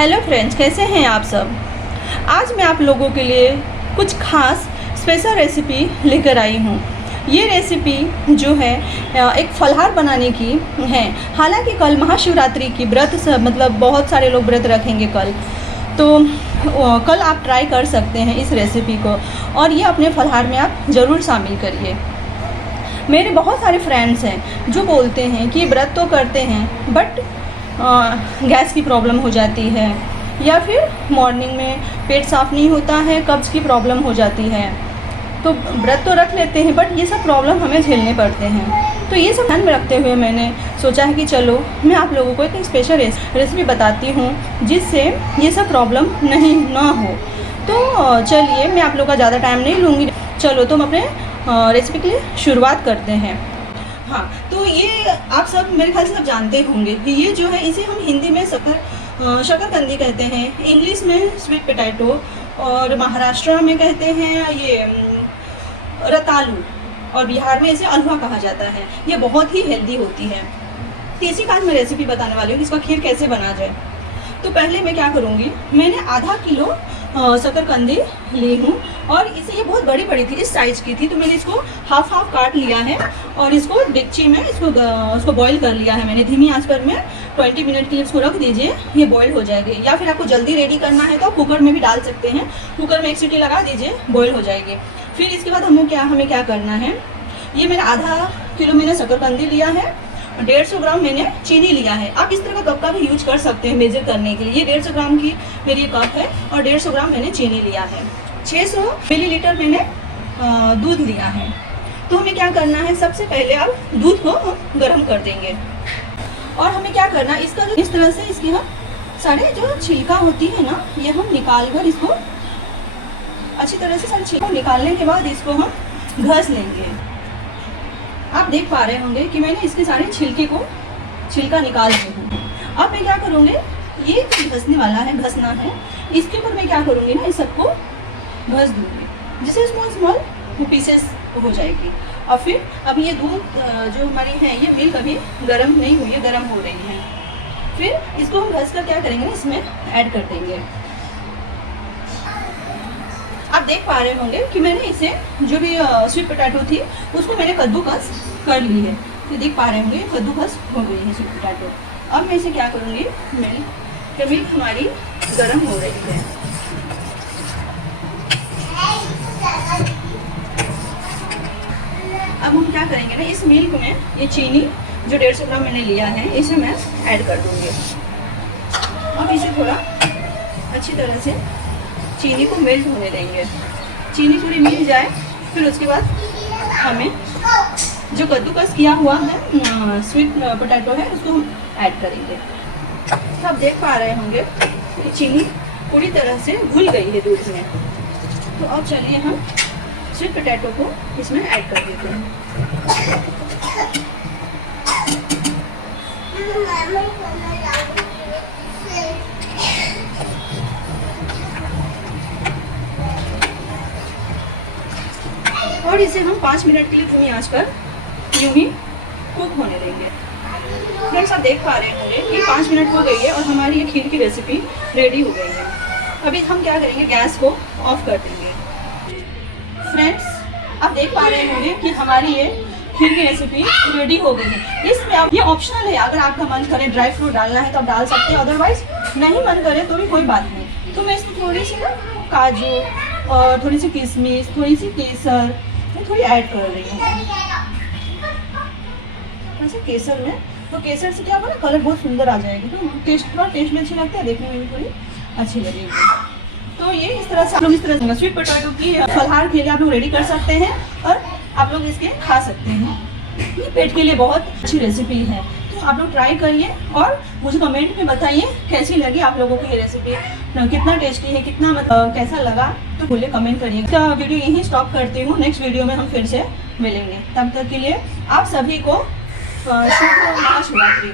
Hello friends, कैसे हैं आप सब। आज मैं आप लोगों के लिए कुछ खास स्पेशल रेसिपी लेकर आई हूँ। ये रेसिपी जो है एक फलाहार बनाने की है। हालांकि कल महाशिवरात्रि की व्रत मतलब बहुत सारे लोग व्रत रखेंगे कल, तो कल आप ट्राई कर सकते हैं इस रेसिपी को और ये अपने फलाहार में आप ज़रूर शामिल करिए। मेरे बहुत सारे फ्रेंड्स हैं जो बोलते हैं कि व्रत तो करते हैं बट गैस की प्रॉब्लम हो जाती है या फिर मॉर्निंग में पेट साफ़ नहीं होता है, कब्ज़ की प्रॉब्लम हो जाती है। तो व्रत तो रख लेते हैं बट ये सब प्रॉब्लम हमें झेलने पड़ते हैं। तो ये सब ध्यान में रखते हुए मैंने सोचा है कि चलो मैं आप लोगों को एक स्पेशल रेसिपी बताती हूँ जिससे ये सब प्रॉब्लम ना हो। तो चलिए मैं आप लोगों का ज़्यादा टाइम नहीं लूँगी। चलो तुम अपने रेसिपी के लिए शुरुआत करते हैं। हाँ, तो ये आप सब मेरे ख्याल से सब जानते होंगे कि ये जो है इसे हम हिंदी में शकरकंदी कहते हैं, इंग्लिश में स्वीट पोटैटो और महाराष्ट्र में कहते हैं ये रतालू और बिहार में इसे अलुआ कहा जाता है। ये बहुत ही हेल्दी होती है। तो इसी का आज मैं रेसिपी बताने वाली हूँ कि इसका खीर कैसे बना जाए। तो पहले मैं क्या करूँगी, मैंने आधा किलो शकरकंदी ली हूँ और इसे ये बहुत बड़ी थी, इस साइज़ की थी, तो मैंने इसको हाफ काट लिया है और इसको डेगची में इसको बॉईल कर लिया है मैंने धीमी आंच पर। में 20 मिनट के लिए इसको रख दीजिए, ये बॉईल हो जाएगी। या फिर आपको जल्दी रेडी करना है तो आप कुकर में भी डाल सकते हैं, कुकर में एक सीटी लगा दीजिए, बॉईल हो जाएगी। फिर इसके बाद हमें क्या करना है, ये मैंने आधा किलो मैंने शकरकंदी लिया है, 150 ग्राम मैंने चीनी लिया है। आप इस तरह का कप का भी यूज कर सकते हैं मेजर करने के लिए। ये 150 ग्राम की मेरी कप है और 150 ग्राम मैंने चीनी लिया है। 600 मिलीलीटर मैंने दूध लिया है। तो हमें क्या करना है, सबसे पहले आप दूध को गर्म कर देंगे और हमें क्या करना है, इसका जो इस तरह से इसकी हम सारे जो छिलका होती है ना, ये हम निकाल कर इसको अच्छी तरह से सारे छिलका निकालने के बाद इसको हम घस लेंगे। आप देख पा रहे होंगे कि मैंने इसके सारे छिलका निकाल दिए हूँ। अब मैं क्या करूँगी, ये घसने वाला है, घसना है, इसके ऊपर मैं क्या करूँगी ना, इस सबको घस दूँगी जिससे स्मॉल पीसेस हो जाएगी। और फिर अब ये दूध जो हमारी है, ये मिल्क अभी गर्म नहीं हुई है, गर्म हो रही है। फिर इसको हम घस कर क्या करेंगे ना, इसमें ऐड कर देंगे। आप देख पा रहे होंगे कि मैंने इसे जो भी स्वीट पोटैटो थी उसको मैंने कद्दूकस कर ली है। तो देख पा रहे होंगे कद्दूकस हो गई है स्वीट पोटैटो। अब मैं इसे क्या करूँगी, मिल्क हमारी गर्म हो रही है। अब हम क्या करेंगे ना, इस मिल्क में ये चीनी जो 150 ग्राम मैंने लिया है इसे मैं ऐड कर दूँगी। अब इसे थोड़ा अच्छी तरह से चीनी को मेल्ट होने देंगे, चीनी पूरी मिल जाए। फिर उसके बाद हमें जो कद्दूकस किया हुआ है स्वीट पोटैटो है उसको हम ऐड करेंगे। तो आप देख पा रहे होंगे कि चीनी पूरी तरह से घुल गई है दूध में। तो अब चलिए हम स्वीट पोटैटो को इसमें ऐड कर देते हैं। और इसे हम 5 मिनट के लिए धीमी आंच पर यूं ही कुक होने देंगे। फ्रेंड्स, आप देख पा रहे होंगे कि 5 मिनट हो गई है और हमारी ये खीर की रेसिपी रेडी हो गई है। अभी हम क्या करेंगे, गैस को ऑफ कर देंगे। फ्रेंड्स, आप देख पा रहे होंगे कि हमारी ये खीर की रेसिपी रेडी हो गई है। इसमें आप ये ऑप्शनल है, अगर आपका मन करे ड्राई फ्रूट डालना है तो आप डाल सकते हैं, अदरवाइज नहीं मन करे तो भी कोई बात नहीं। तो मैं इसमें थोड़ी सी ना काजू और थोड़ी सी किशमिश, थोड़ी सी केसर थोड़ी ऐड कर रही हूँ। ऐसे केसर में, तो केसर से क्या होगा ना, कलर बहुत सुंदर आ जाएगी। तो टेस्ट में अच्छी लगती है, देखने में भी थोड़ी अच्छी लगेगी। तो ये इस तरह से आप लोग इस तरह से स्वीट पोटैटो की फलाहार के लिए आप लोग रेडी कर सकते हैं और आप लोग इसके खा सकते हैं। ये पेट के लिए बहुत अच्छी रेसिपी है, तो आप लोग ट्राई करिए और मुझे कमेंट में बताइए कैसी लगी आप लोगों की ये रेसिपी, कितना टेस्टी है, कितना मतलब कैसा लगा, तो बोलिए कमेंट करिए। तो वीडियो यहीं स्टॉप करती हूँ, नेक्स्ट वीडियो में हम फिर से मिलेंगे। तब तक के लिए आप सभी को शुभ महाशिवरात्रि।